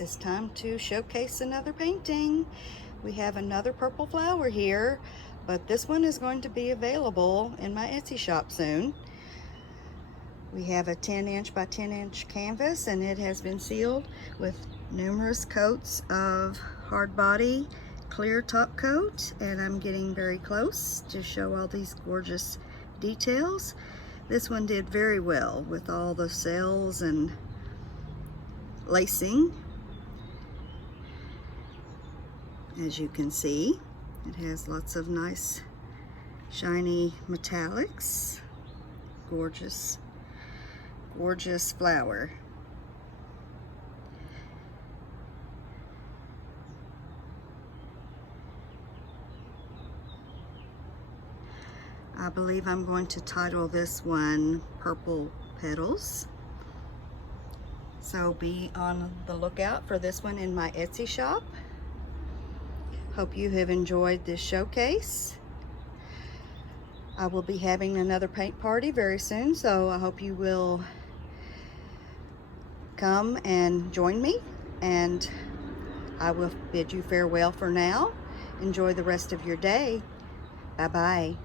guess it's time to showcase another painting. We have another purple flower here, but this one is going to be available in my Etsy shop soon. We have a 10" by 10" canvas, and it has been sealed with numerous coats of hard body clear top coat, and I'm getting very close to show all these gorgeous details. This one did very well with all the cells and lacing. As you can see, it has lots of nice shiny metallics. Gorgeous, gorgeous flower. I believe I'm going to title this one Purple Petals. So be on the lookout for this one in my Etsy shop. Hope you have enjoyed this showcase. I will be having another paint party very soon, so I hope you will come and join me, and I will bid you farewell for now. Enjoy the rest of your day. Bye-bye.